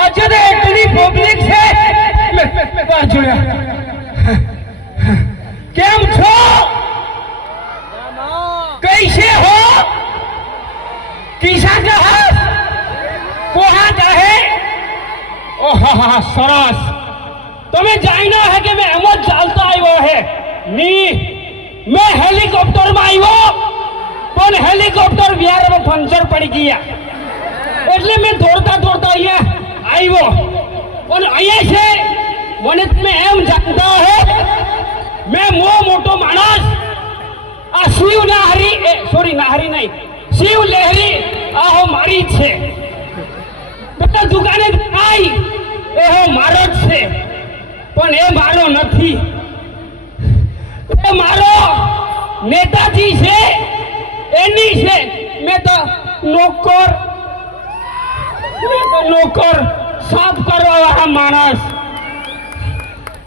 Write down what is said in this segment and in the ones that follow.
अजय इतनी पब्लिक से मैं जुड़िया કેમ છો कैसे हो किसा जहाज़ કોહા જાહે ઓ હા હા સરસ તમે જાણ્યો હે કે મેં એમ જ ચાલતો આવ્યો હે ની મેં હેલિકોપ્ટરમાં આવ્યો પણ હેલિકોપ્ટર વ્યારમાં પંચર પડી ગયા એટલે મેં દોડતા દોડતા અહીંયા આવ્યો. પણ અહીંયા છે, મને તમે એમ જાણતા હે, મેં મો મોટો માણસ. આ શિવ નાહરી એ સોરી નાહરી નહીં. શિવ લહેરી, આ હો મારી છે. બધા દુકાને આઈ એ હો મારો જ છે પણ એ મારો નથી એ મારો નેતાજી છે એની છે મેં તો નોકર મેં તો નોકર સાફ કરવા વાળા માણસ.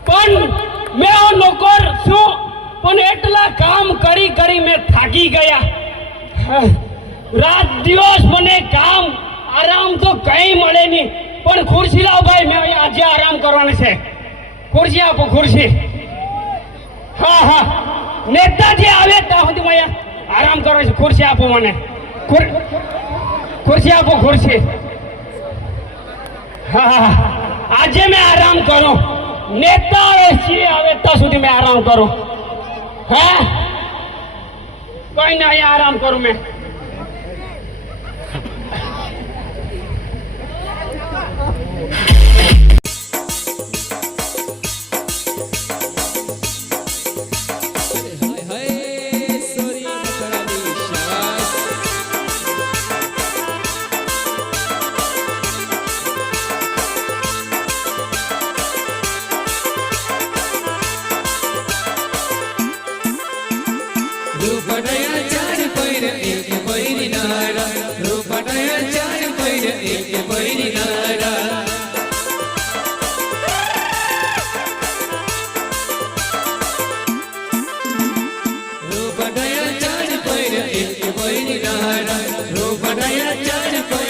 પણ મેં નોકર છું, પણ એટલા કામ કરી કરી મેં થાકી ગયા. રાત દિવસ મને કામ આરામ તો કઈ મળે નહીં. પણ ખુરશી લાવ ભાઈ, મેં આજે આરામ કરવાનો છે. ખુરશી આપો, ખુરશી. હા હા. નેતાજી આવે ત્યાં સુધી અહીંયા આરામ કરવાનો છે. ખુરશી આપો મને. ખુર- ખુરશી આપો, ખુરશી. હા હા. આજે મેં આરામ કરો. નેતા હવે છે આવે ત્યાં સુધી મેં આરામ કરું. હે? કોઈ ના અહીંયા આરામ કરું મેં.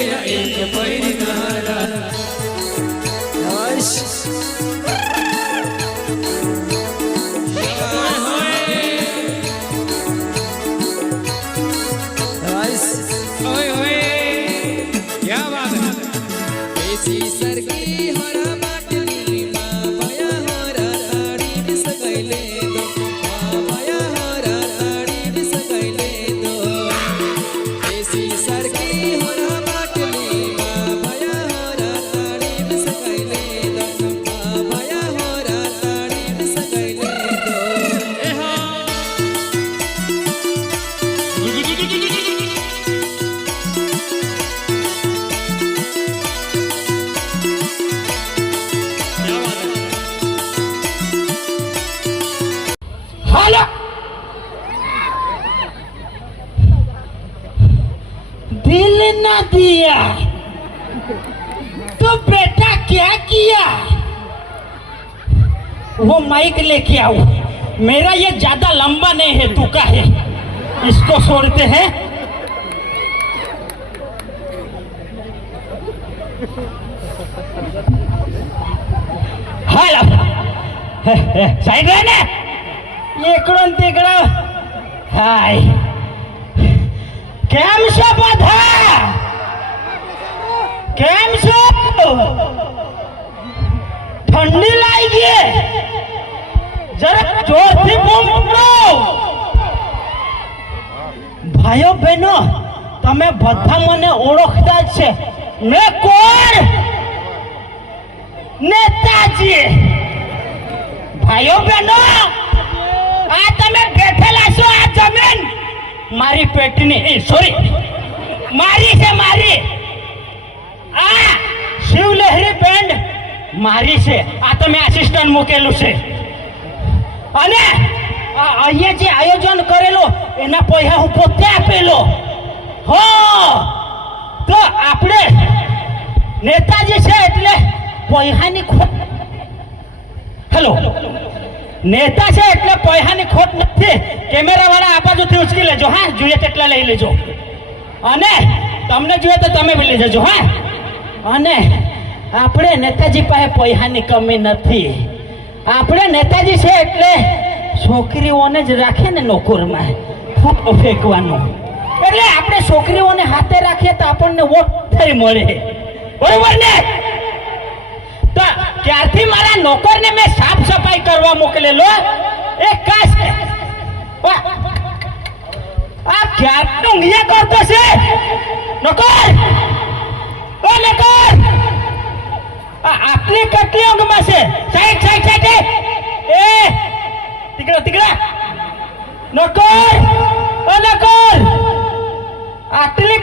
ચાર પૈર એક माइक लेके आओ मेरा ये ज्यादा लंबा नहीं है तू का है इसको छोड़ते हैं હાલો સાઈડ રહે ને એકડો ને તેકડો હાય કેમ છો બધા કેમ છો ભાઈઓ, બહેનો, તમે બધા મને ઓળખતા જ છે. મેં કોણ? નેતાજી. ભાઈઓ, બહેનો, આ તમે બેઠેલા છો આ જમીન? મારી પેટની, એ સોરી મારી છે, મારી. આ શિવલહેરી બેન્ડ મારી છે. આ તમે આસિસ્ટન્ટ મૂકેલું છે. અને અહીંયા જે આયોજન કરેલો, એના પૈસા હું પોતે આપેલો. હો! તો આપણે નેતાજી છે એટલે પૈસાની ખોટ હેલો, નેતા છે એટલે પૈસાની ખોટ નથી. કેમેરા વાળા આ બાજુથી ઉચકી લેજો, હા? જોઈએ તેટલા લઈ લેજો. અને તમને જોઈએ તો તમે બી લઈ જજો, હા? અને આપણે નેતાજી પાસે પૈસાની કમી નથી. આપણે નેતાજી છે એટલે છોકરીઓને જ રાખે ને નોકરમાં, ફૂટો ફેંકવાનો. એટલે આપણે છોકરીઓને હાથે રાખીએ તો આપણને વોટ થઈ મળે. બરોબર ને? તો ત્યારથી મારા નોકરને મેં સાફ સફાઈ કરવા મોકલેલો? એ કાશ! આ ક્યારનો કરતો છે? નોકર! આ આટલી કેટલી ઊંઘમાં છે સાઈડ સાઈડ સાઈડ એ તીકડો તીકડા નોકર ઓ નોકર આટલી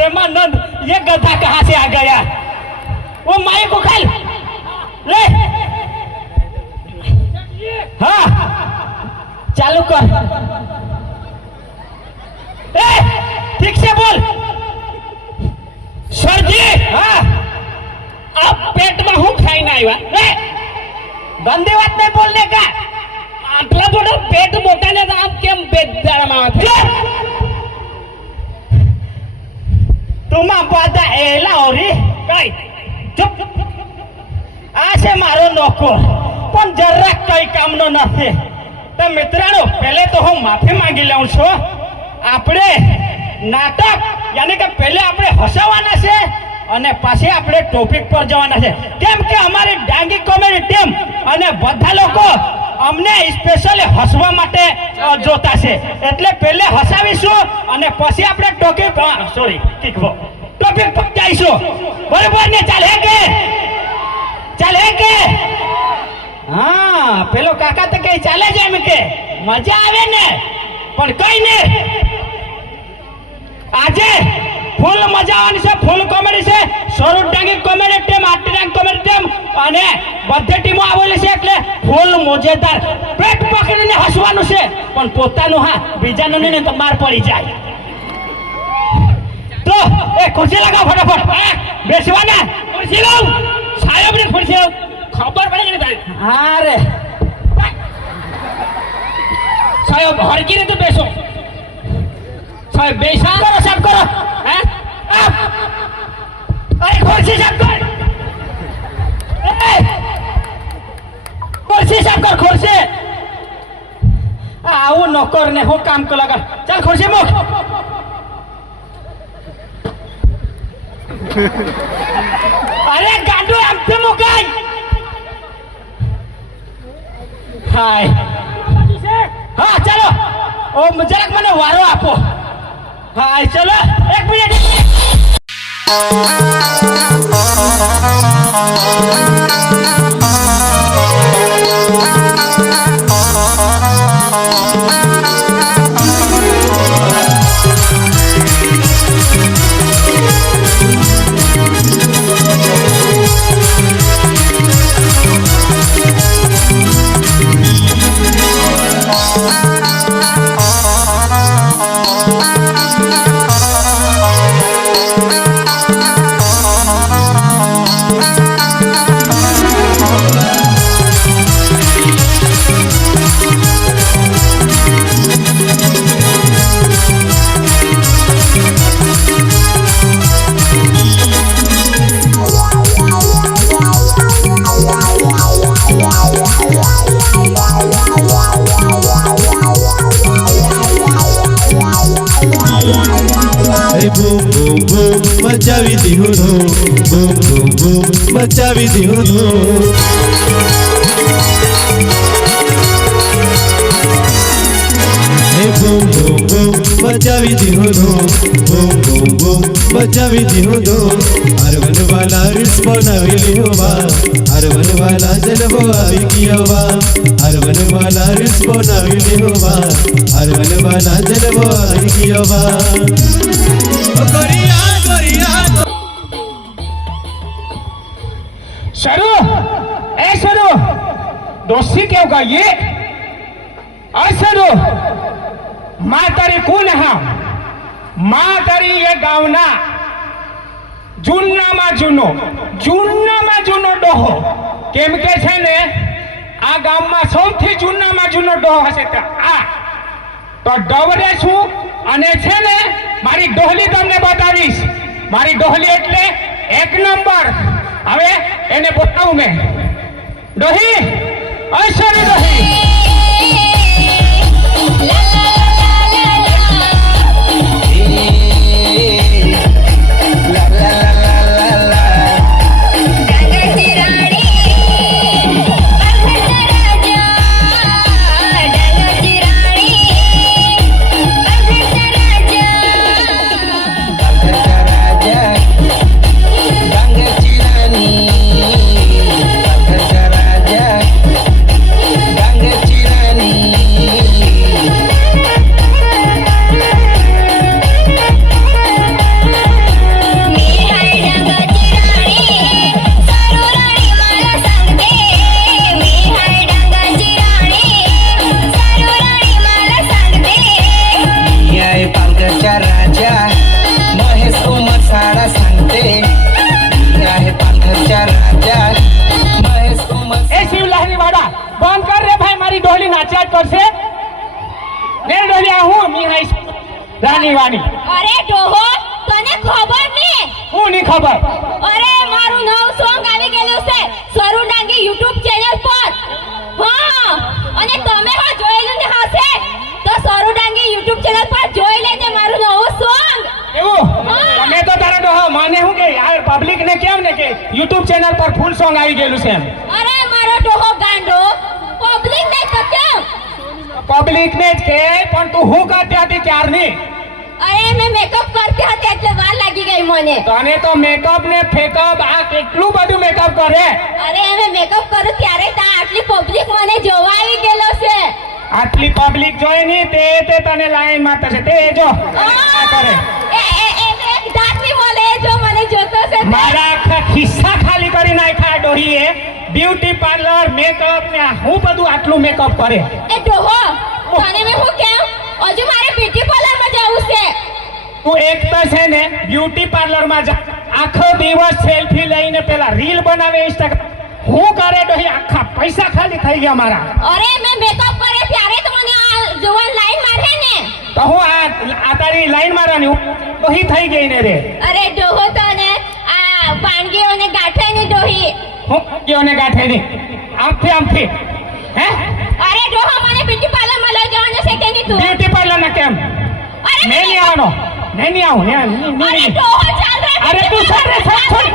प्रेमानंद ये गधा कहाँ से आ गया वो माई को खाल ले हाँ चालू कर ए ठीक से बोल सर जी हाँ आप पेट में हूँ खाई ना आया ए ગંદી વાત નહીં બોલને કા આટલા મોટો પેટ મોટા ને તો આમ કેમ પેટ દાડામાં આવે બધા એલા ઓરી? કઈ? ચૂપ. આ છે મારો નોકર પણ જરાક કઈ કામનો નથી. તો મિત્રાણો, પહેલે તો હું માફી માંગી લઉં છું. આપણે નાટક, યાની કે પહેલે આપણે હસાવાના છે અને પછી આપણે ટોપિક પર જવાના છે. કેમ કે અમારી ડાંગી કોમેડી ટીમ અને બધા લોકો અમને સ્પેશિયલી હસવા માટે જોતા છે. એટલે પહેલે હસાવીશું અને પછી આપણે ટોપિક સોરી હો ટોપિક પર બરોબર ને, ચાલે કે? ચાલે કે? હા, પેલો કાકા તો કઈ ચાલે છે એમ કે. મજા આવે ને? પણ કઈ ને? આજે ફૂલ મજા આવવાની છે, ફૂલ કોમેડી છે. સ્વરૂપ ડાંગી કોમેડી ટીમ આટી ડાંગ કોમેડી ટીમ અને બધી ટીમો આવેલી છે એટલે ફૂલ મોજેદાર. પેટ પકડીને હસવાનું છે. પણ પોતાનું, હા બીજાનું નહીં તો માર પડી જાય. તો એ ખુરશી લગાવ ફટાફટ હા, બેસવાના ખુરશી લાવ સાહેબ ને ખુરશી લાવ ખબર પડે કે તારી હા રે સાહેબ હરકી રીતે બેસો સાહેબ બેસા કરો સાહેબ કરો હે આપ. અરે ખુરશી સાફ કર એ! ખુરશી સાફ કર ખુરશી આ આવું નોકર ને હું કામ કરો લગા ચાલ ખુરશી મૂક અરે ગાંડો આમથી મુકાય. હાય. હા, ચાલો. ઓ જરાક મને વારો આપો. હાય, ચલો. એક મિનિટ. અરે બૂમ મચાવી દીધું ધૂમ હે બૂમ બૂમ બૂમ મચાવી દીધું ધૂમ બૂમ બૂમ બૂમ મચાવી દીધું ધૂમ અરવન વાલા રીસ બનાવી લીધો વા અરવન વાલા જલવો સરો? એ સરો. દોસ્તી કેવું કહીએ અસરો માં તારી કોણ હા. માં તારી એ ગામના જૂનામાં જૂનો. જૂનામાં જૂનો ડોહો. કેમ કે છે ને, આ ગામમાં સૌથી જૂનામાં જૂનો ડોહો હશે આ તો ડવરે છું અને છે ને, મારી ડોહલી તમને બતાવીશ. મારી ડોહલી એટલે એક નંબર. હવે એને બોલાવું મેં. ડોહી અસરી ડોહી. પબ્લિક ને કેમ ને કે યુટ્યુબ ચેનલ પર ફૂલ સોંગ આવી ગયેલું છે અરે મારો ડોહો ગાંડો. પબ્લિક ને તો કેમ? પબ્લિક ને જ કે પણ તું હું કરતી હતી ત્યારની અરે મે મેકઅપ કરતી હતી એટલે વાર લાગી ગઈ મને. તને તો મેકઅપ ને ફેકઅપ આ કેટલું બધું મેકઅપ કરે? અરે મે મેકઅપ કરું ત્યારે તા આટલી પબ્લિક મને જોવા આવી ગયેલો છે. આટલી પબ્લિક જોઈ ની તે તે તને લાઈનમાં છે તે જો. આ કરે. મારા આખા ખિસ્સા ખાલી કરી નાખ્યા ડોહીએ. બ્યુટી પાર્લર મેકઅપ ને હું બધું આટલું મેકઅપ કરે? એ ડોહો તને મેં હું કેમ? હજુ મારે બ્યુટી પાર્લરમાં જવું છે. તું એક તો છે ને બ્યુટી પાર્લરમાં જા. આખો દિવસ સેલ્ફી લઈને પેલા રીલ બનાવે ઇન્સ્ટાગ્રામ હું કરે ડોહી? આખા પૈસા ખાલી થઈ ગયા મારા. અરે મેં મેકઅપ કરે ત્યારે તો મને આ જોવાન લાઈન મારે ને. તો હું આ આ તારી લાઈન મારવાની. તો હી થઈ ગઈ ને રે. અરે ડોહો તને આ ગાંઠે ની ડોહી હું ગયો ને ગાંઠે ની આમથી આમથી હે અરે ડોહો મને બ્યુટી પાર્લરમાં લઈ જવાનો છે કે નહીં તું બ્યુટી પાર્લર ના કેમ અરે મેં નહીં આવવાનો નહીં નહીં આવું નહીં, અરે ડોહો ચાલ રે અરે તું છોડ રે છોડ છોડ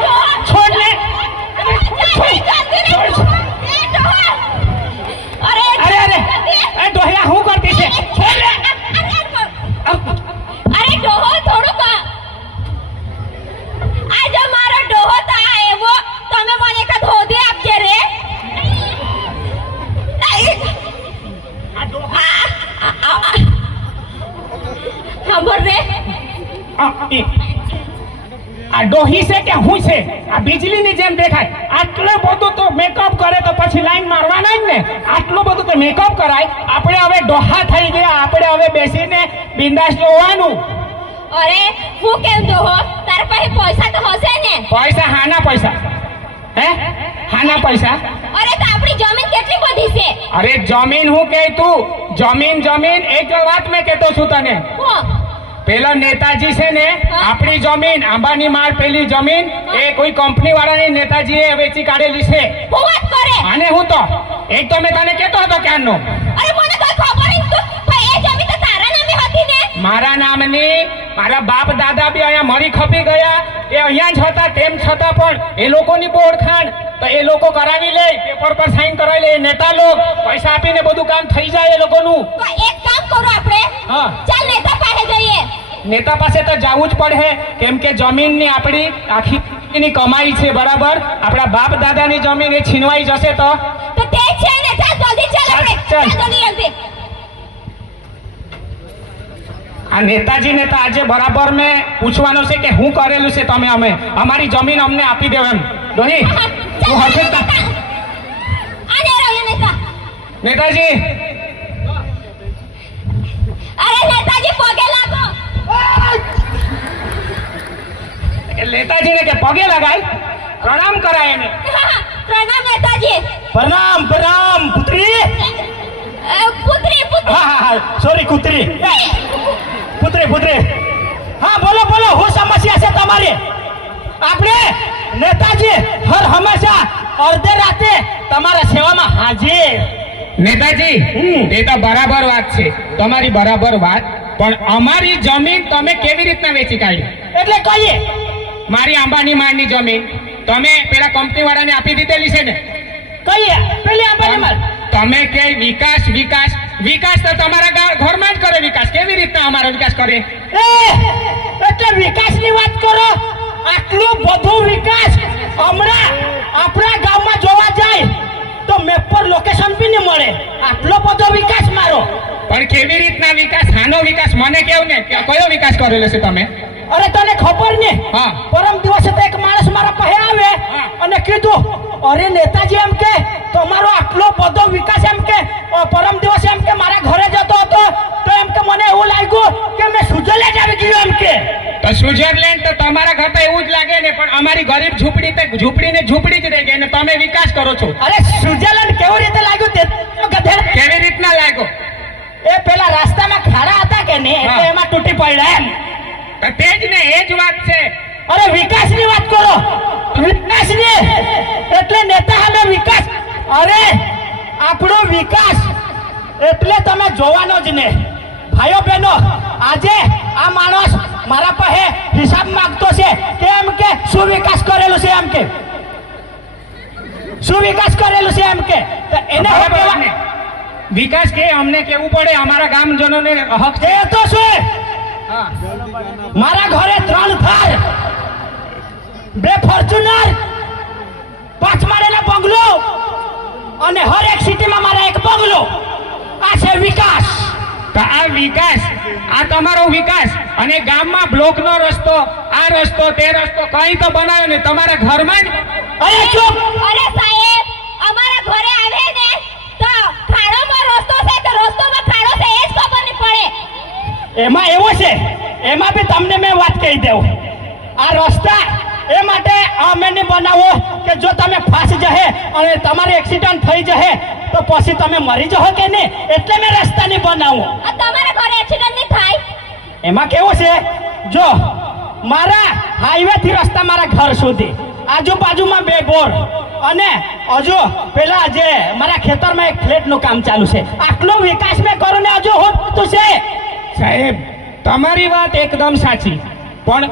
છોડ ને અરે અરે અરે એ ડોહિયા હું કરતી છે છોડ રે અરે ડોહો થોડુંક કરાય. આપણે હવે ડોહા થઈ ગયા. આપણે હવે બેસીને બિંદાસ જોવાનું. અરે હું કેમ ડોહો? તાર પાસે પૈસા તો હશે ને? પૈસા હાના પૈસા. હે? હાના પૈસા. અરે તો આપણી જમીન કેટલી બધી છે? અરે જમીન હું કે તું? જમીન જમીન એક વાત મેં કહેતો છું તને. પેલો નેતાજી છે ને આપણી જમીન આંબાની માળ પેલી જમીન એ કોઈ કંપની વાળાની નેતાજીએ વેચી કાઢેલી છે. અને હું તો? એક તો મેં તને કહેતો હતો ક્યારનો અરે મને કોઈ ખબર નહીં. તો ભાઈ એ જમીન તો તારા નામે હતી ને. મારા નામની મારા બાપ દાદા બી અહીંયા મરી ખપી ગયા. એ અહીંયા જ હતા તેમ છતાં પણ એ લોકોની બહુ ઓળખાણ. તો એ લોકો કરાવી લે પેપર પર સાઈન કરાવી લે નેતા લોક. પૈસા આપીને બધું કામ થઈ જાય એ લોકોનું. તો એક કામ કરો આપણે. હા. ચાલ નેતા પાસે જઈએ. નેતા પાસે તો જવું જ પડે. કેમ કે જમીનની આપણી આખી ની કમાઈ છે બરાબર? આપણા બાપ દાદાની જમીન એ છીનવાઈ જશે તો. આ નેતાજીને તો આજે બરાબર મેં પૂછવાનું છે કે હું કરેલું છે તમે અમે? અમારી જમીન અમને આપી દેવ એમ. ડોહી હા, હશે નેતાજી. અરે નેતાજી પગે લાગો. નેતાજીને કે પગે લગાય? પ્રણામ કરાય એને. પ્રણામ નેતાજી. પ્રણામ પ્રણામ પુત્રી. પુત્રી પુત્રી હા હા હા. સોરી કુતરી. પુત્રી પુત્રી હા બોલો બોલો. હું સમસ્યા છે તમારી. આપણે નેતાજી હર હંમેશા અડધે રાતે તમારા સેવામાં હાજર. નેતાજી હમ. એ તો બરાબર વાત છે. તમારી બરાબર વાત. પણ અમારી જમીન તમે કેવી રીતના વેચી કાઢી? એટલે કહીએ. મારી આંબાની માળની જમીન. તમે પેલા કંપની વાળાને આપી દીધેલી છે ને? કહીએ. પેલી આપણે માલ તમે કે વિકાસ વિકાસ વિકાસ તો તમારા ઘરમાં જ કરે વિકાસ. કેવી રીતના અમારો વિકાસ કરે? એટલે વિકાસની વાત કરો. આટલું બધું વિકાસ હમણાં આપણા ગામમાં જોવા જાય તો મેપ પર લોકેશન બી નહીં મળે. આટલો બધો વિકાસ મારો. પણ કેવી રીતના વિકાસ? આનો વિકાસ મને કેવું ને કયો વિકાસ કરેલો છે તમે? અરે તને ખબર ને? હા. પરમ દિવસે તો એક માણસ મારા પાસે આવે અને કીધું અરે નેતાજી એમ કે તમારો આટલો બધો વિકાસ એમ કે પરમ દિવસે એમ કે મારા ઘરે જતો હતો તો એમ કે મને એવું લાગ્યું કે મેં સ્વિટ્ઝરલેન્ડ આવી ગયો એમ કે. તો સ્વિટ્ઝરલેન્ડ તો તમારા ઘર તો એવું જ લાગે ને પણ અમારી ગરીબ ઝૂંપડી તે ઝૂંપડી ને ઝૂંપડી જ રહી ગઈ ને તમે વિકાસ કરો છો. અરે સ્વિટરલેન્ડ કેવી રીતે લાગ્યું તે કેવી રીતના લાગ્યો? એ પેલા રસ્તામાં ખાડા હતા કે નહીં એટલે એમાં તૂટી પડ્યા એમ. તો જ ને એ જ વાત છે. અરે વિકાસની વાત કરો. વિકાસની? એટલે નેતા સામે વિકાસ. અરે આપણો વિકાસ એટલે તમે જોવાનો જ ને. ભાઈઓ બહેનો આજે આ માણસ મારા પાસે હિસાબ માંગતો છે કે એમ કે શું વિકાસ કરેલું છે એમ કે? શું વિકાસ કરેલું છે એમ કે? એને? વિકાસ કે અમને કેવું પડે? અમારા ગામજનોને હક છે. તો શું. મારા ઘરે ત્રણ થાર બે ફોર્ચ્યુનર પાંચ માળેના બંગલો અને હર એક સિટીમાં મારા એક બંગલો. આ છે વિકાસ. તો આ વિકાસ આ તમારો વિકાસ. અને ગામમાં બ્લોકનો રસ્તો આ રસ્તો તે રસ્તો કઈ તો બનાવ્યો ને તમારા ઘરમાં જ અરે ચૂપ. અરે સાહેબ અમારા ઘરે આવે ને તો ખાડોમાં રસ્તો છે તો રસ્તોમાં ખાડો છે એ જ ખબર નહીં પડે. એમાં એવું છે એમાં બી તમને મેં વાત કહી દઉં. આ રસ્તા એ માટે અમે નહીં બનાવો કે જો તમે ફાંસી જશે અને તમારે એક્સિડન્ટ થઈ જશે તો પછી તમે મરી જશો કે નહીં? એટલે મેં રસ્તા નહીં બનાવું. આ તમારા ઘરે એક્સિડન્ટ નહીં થાય? એમાં કેવું છે? જો મારા હાઈવે થી રસ્તા મારા ઘર સુધી આજુબાજુમાં બે બોર અને હજુ પેલા જે મારા ખેતરમાં એક ફ્લેટનું કામ ચાલુ છે. આટલો વિકાસ મેં કરો ને હજુ હોતું છે. સાહેબ, તમારી વાત એકદમ સાચી. પણ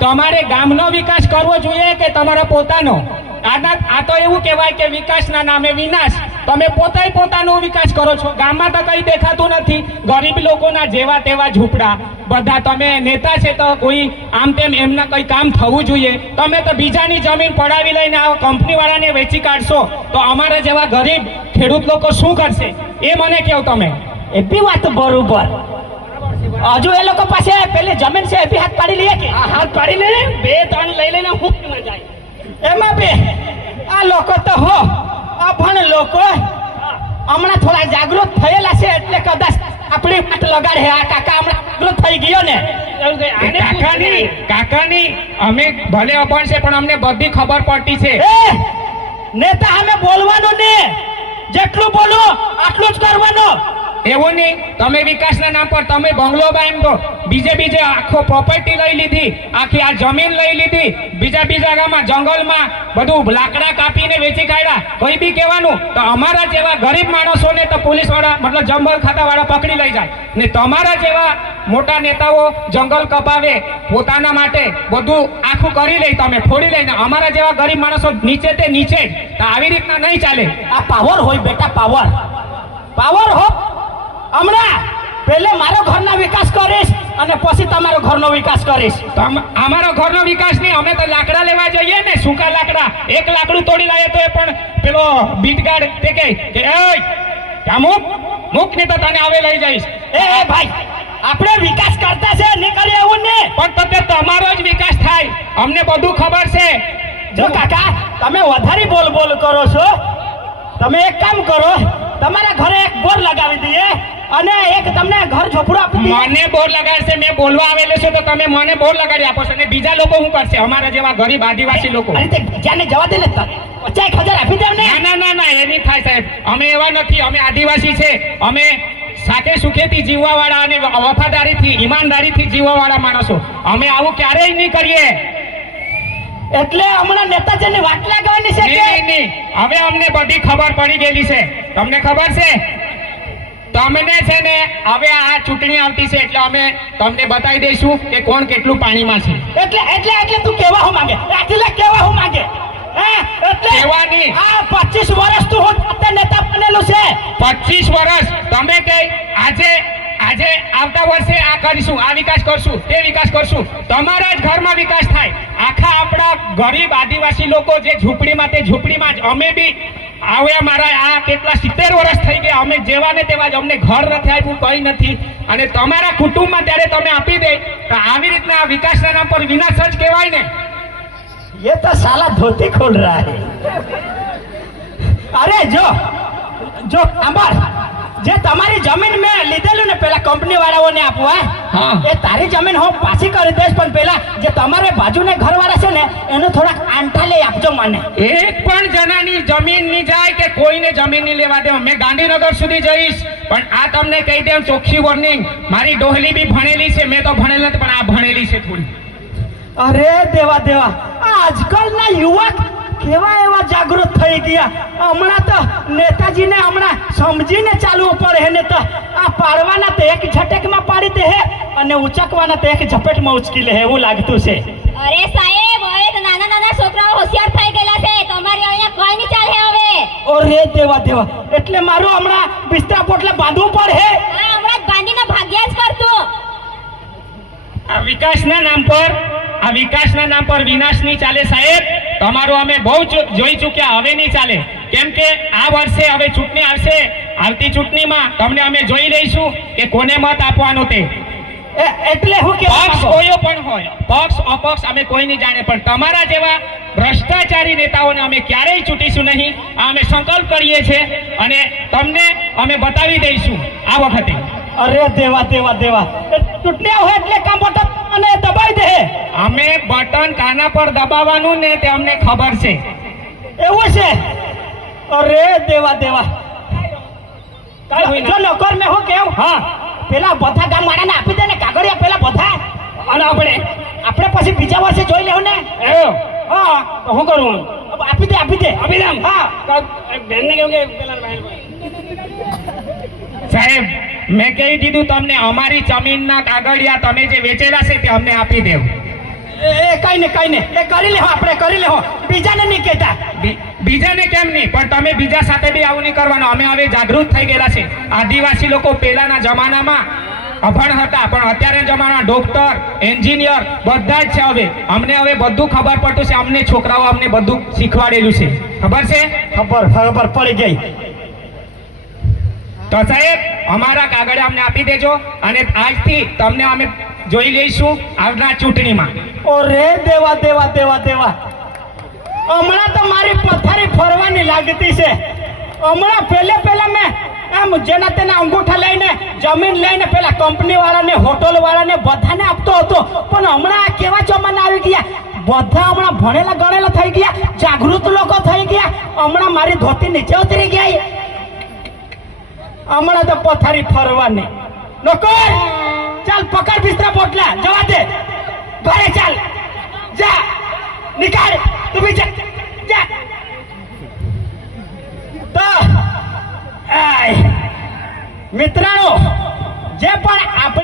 તમારે ગામનો વિકાસ કરવો જોઈએ કે તમારા પોતાનો? આના, આ તો એવું કહેવાય કે વિકાસના નામે વિનાશ. તમે પોતે પોતાનો વિકાસ કરો છો. ગામમાં તો કંઈ દેખાતું નથી. ગરીબ લોકોના જેવા તેવા ઝૂંપડા. બધા તમે નેતા છે તો કોઈ આમ તેમ એમના કંઈ કામ થવું જોઈએ. તમે તો બીજાની જમીન પડાવી લઈને આ કંપનીવાળાને વેચી કાઢશો. તો અમારા જેવા ગરીબ ખેડૂત લોકો શું કરશે? એ મને કહો તમે. એ બી વાત બરોબર. હજુ એ લોકો પાસે પેલી જમીન છે એ હાથ પાડી લઈએ કે? આ હાથ પાડી લે બે ત્રણ લઈ લઈને હું ના જાય? એમાં બે. આ લોકો તો હો પણ લોકો હમણાં થોડા જાગૃત થયેલા છે એટલે કદાચ આપણી વાત લગાડે. આ કાકા હમણાં જાગૃત થઈ ગયો ને. કાકાની કાકાની અમે ભલે અભણ છે પણ અમને બધી ખબર પડતી છે. એ નેતા અમે બોલવાનું ને. જેટલું બોલો આટલું જ કરવાનું. એવું નહીં, તમે વિકાસના નામ પર, તમે બંગલો બાંધો બીજે બીજે આખો પ્રોપર્ટી લઈ લીધી, આખી આ જમીન લઈ લીધી, બીજા બીજા ગામમાં, જંગલમાં, બધું લાકડા કાપીને વેચી કાઢ્યા. કોઈ બી કહેવાનું, તો અમારા જેવા ગરીબ માણસોને તો પોલીસવાળા, મતલબ જંગલ ખાતાવાળા પકડી લઈ જાય. ને તમારા જેવા મોટા નેતાઓ જંગલ કપાવે, પોતાના માટે બધું આખું કરી લે, તમે ફોડી લઈને અમારા જેવા ગરીબ માણસો નીચે તે નીચે આવી રીતના નહીં ચાલે. આ પાવર હોય બેટા પાવર પાવર હો. હમણાં પેલે મારો ઘરનો વિકાસ કરીશ અને પછી તમારો ઘરનો વિકાસ કરીશ. તો અમારો ઘરનો વિકાસ નહીં અમે તો લાકડા લેવા જઈએ ને સૂકા લાકડા. એક લાકડું તોડી લાવીએ તો એ પણ પેલો બીટગાડ તે કહે કે ત્યાં મૂક મૂક ને તો તને આવે લઈ જઈશ. એ એ ભાઈ આપણે વિકાસ કરતા છે નીકળીએ એવું ને? પણ તો તે તમારો જ વિકાસ થાય. અમને બધું ખબર છે. જો કાકા તમે વધારે બોલ બોલ કરો છો. તમે એક કામ કરો તમારા ઘરે એક બોર લગાવી દઈએ. અને એક તમને ઘર ઝોપડું આપું મને બોર લગાડશે મેં બોલવા આવેલો છું તો તમે મને બોર લગાડી આપો છો. અને બીજા લોકો શું કરશે? અમારા જેવા ગરીબ આદિવાસી લોકો. જ્યાં જવા દે ને પચાસ હજાર આપી દે ના ના ના ના એ નહીં થાય સાહેબ. અમે એવા નથી અમે આદિવાસી છે. અમે સાથે સુખેથી જીવવા વાળા અને વફાદારીથી ઈમાનદારીથી જીવવા વાળા માણસો. અમે આવું ક્યારેય નહીં કરીએ. એટલે હમણાં નેતાજીની વાત લાગવાની છે કે નહીં. હવે અમને બધી ખબર પડી ગયેલી છે. તમને ખબર છે? તમને છે ને હવે આ ચૂંટણી આવતી છે એટલે અમે તમને બતાવી દઈશું કે કોણ કેટલું પાણીમાં છે. એટલે એટલે એટલે તું કેવા હું માંગે? એટલે કેવા હું માંગે? હે? એટલે કેવા નહીં. આ 25 વર્ષ તું હું નેતા બનેલું છે. પચીસ વર્ષ? તમે કઈ આજે આજે આવતા વર્ષે આ કરીશું આ વિકાસ કરશું તે વિકાસ કરશું. તમારા જ ઘરમાં વિકાસ થાય. આખા આપણા ગરીબ આદિવાસી લોકો જે ઝૂંપડીમાં તે ઝૂંપડીમાં જ અમે બી હવે અમારા આ કેટલા સિત્તેર વર્ષ થઈ ગયા અમે જેવા ને તેવા જ અમને ઘર નથી આપ્યું કંઈ નથી અને તમારા કુટુંબમાં ત્યારે તમે આપી દે તો આવી રીતના આ વિકાસના નામ પર વિનાશ જ કહેવાય ને ये तो साला धोती खोल रहा है અરે જો જો આંબાર જે તમારી જમીન મેં લીધેલું ને પેલા કંપની વાળાઓને આપવા હા. એ તારી જમીન હું પાછી કરી દઈશ પણ પેલા જે તમારે બાજુને ઘરવાળા છે ને એને થોડાક આંટા લઈ આપજો મને. એક પણ જણાની જમીનની જાય કે કોઈને જમીનની લેવા દેવા. મેં ગાંધીનગર સુધી જઈશ પણ આ તમને કહી દેમ ચોખ્ખી વોર્નિંગ મારી ડોહલી બી ભણેલી છે મેં તો ભણેલ નથી પણ આ ભણેલી છે થોડી. અરે દેવા દેવા આજકાલના યુવક કેવા એવા જાગૃત થઈ ગયા. હમણાં તો નેતાજીને હમણાં સમજીને ચાલવું પડે ને તો આ પાડવાના તો એક ઝટકમાં પાડી દે હે અને ઉચકવાના તો એક ઝપેટમાં ઉચકી લે એવું લાગતું છે. અરે સાહેબ હવે તો નાના નાના છોકરાઓ હોશિયાર થઈ ગયેલા છે. તમારી અહીંયા કોઈ નહીં ચાલે હવે. ઓરે દેવા દેવા. એટલે મારું હમણાં બિસ્તરા પોટલે બાંધવું પડે હે. હમણાં બાંધીને ભાગ્યા જ કરતું. આ વિકાસના નામ પર આ વિકાસના નામ પર વિનાશ નહીં ચાલે સાહેબ. તમારું અમે બહુ જોઈ ચૂક્યા હવે નહીં ચાલે. કેમ કે આ વર્ષે હવે ચૂંટણી આવશે. આવતી ચૂંટણીમાં તમને અમે જોઈ લઈશું કે કોને મત આપવાનો તે. એટલે હું કે પક્ષ? કોયો પણ હોય પક્ષ અપક્ષ અમે કોઈ નહીં જાણે પણ તમારા જેવા ભ્રષ્ટાચારી નેતાઓને અમે ક્યારેય ચૂંટીશું નહીં. આ અમે સંકલ્પ કરીએ છીએ અને તમને અમે બતાવી દઈશું આ વખતે. અરે દેવા દેવા દેવા. ચૂંટણી આવે એટલે કામ બટન અને દબાઈ દે. અમે બટન કાના પર દબાવવાનું ને તે અમને ખબર છે. એવું છે? અરે દેવા દેવા. હોય જો ના. નોકર મેં હું કેવું હા. પેલા બધા ગામ વાળાને આપી દે ને કાગળિયા પેલા બધા અને આપણે? આપણે પછી બીજા વર્ષે જોઈ લેવું ને. હા. તો શું કરું? આપી દે આપી દે. આપી દે હા બેનને કેવું કે સાહેબ મેં કહી દીધું તમને અમારી જમીનના કાગળિયા તમે જે વેચેલા છે તે અમને આપી દેવ. એ કઈ ને કઈ ને. એ કરી લેહો આપણે કરી લેહો. બીજાને નહીં કહેતા. બીજાને કેમ નહીં? પણ તમે બીજા સાથે બી આવું નહીં કરવાનું. અમે હવે જાગૃત થઈ ગયેલા છે. આદિવાસી લોકો પહેલાના જમાનામાં અભણ હતા પણ અત્યારે જમાના ડોક્ટર એન્જિનિયર બધા જ છે હવે. અમને હવે બધું ખબર પડતું છે. અમને છોકરાઓ અમને બધું શીખવાડેલું છે. ખબર છે? ખબર ખબર પડી ગઈ. તો સાહેબ અમારા કાગળ અમને આપી દેજો અને આજથી તમને અમે જોઈ લઈશું આવનાર ચૂંટણીમાં. ઓરે દેવા દેવા દેવા દેવા. હમણાં તો મારી પથારી ફરવાની લાગતી છે. હમણાં પહેલે, પહેલા મેં આમ જેના તેના અંગૂઠા લઈને જમીન લઈને પેલા કંપની વાળાને હોટલ વાળાને બધાને આપતો હતો. પણ હમણાં આ કેવા જમાના આવી ગયા? બધા હમણાં ભણેલા, ગણેલા થઈ ગયા, જાગૃત લોકો થઈ ગયા. હમણાં મારી ધોતી નીચે ઉતરી ગઈ. હમણાં તો પથારી ફરવાની. નોકર ચાલ, પકડ બિસ્તરા પોટલા, જવા દે. ઘરે ચાલ. જા, નિકાળ તું બી જા. તો, આય, મિત્રાણો, જે પણ આપણે